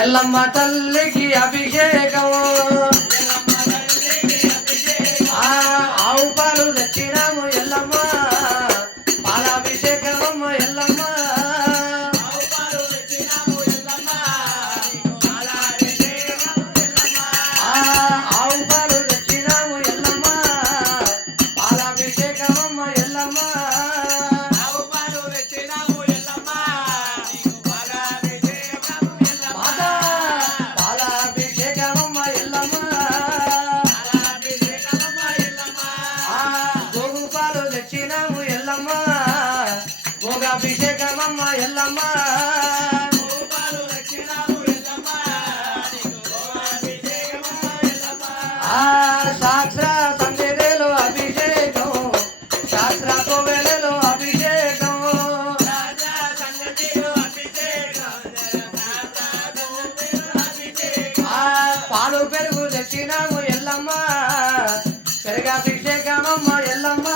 ఎల్లమ్మ తల్లికి అభిషేకం ఆవు పాలు తెచ్చినాము ఎల్లమ్మ పాలాభిషేకం ఎల్లమ్మ ఆవు పాలు తెచ్చినాము ఎల్లమ్మ పాలాభిషేకం ఎల్లమ్మ తెచ్చినాము ఎల్లమ్మ భోగాభిషేకమమ్మ ఎల్లమ్మ శాస్త్ర సందేలో అభిషేకం శాస్త్ర కోవెలలో అభిషేకం పాలు పెరుగు తెచ్చినాము ఎల్లమ్మ పెరుగాభిషేకమమ్మ ఎల్లమ్మ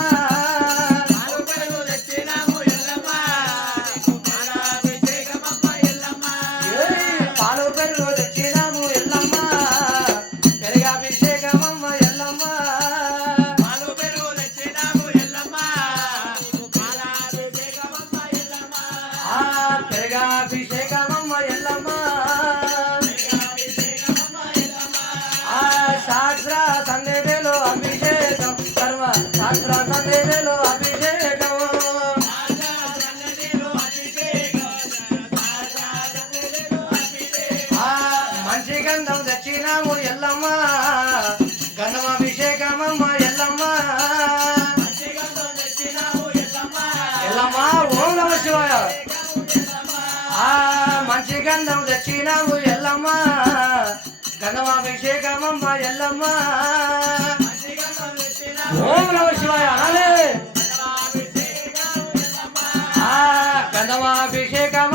పెరుగాభిషేకమమ్మ ఎల్లమ్మ శాస్త్ర సందేలో అభిషేకం సర్వ శాస్త్ర సందేలో అభిషేకం మంచి గంధం తెచ్చినాము ఎల్లమ్మ గంధమాభిషేకమమ్మ ఎల్లమ్మ ఎల్లమ్మ ఓం నమ శివాయ మంచి గంధం తెచ్చినాము ఎల్లమ్మ గంధమాభిషేకమమ్మ ఎల్లమ్మ ఓం నమ శివాయ అనాలే గంధమాభిషేకం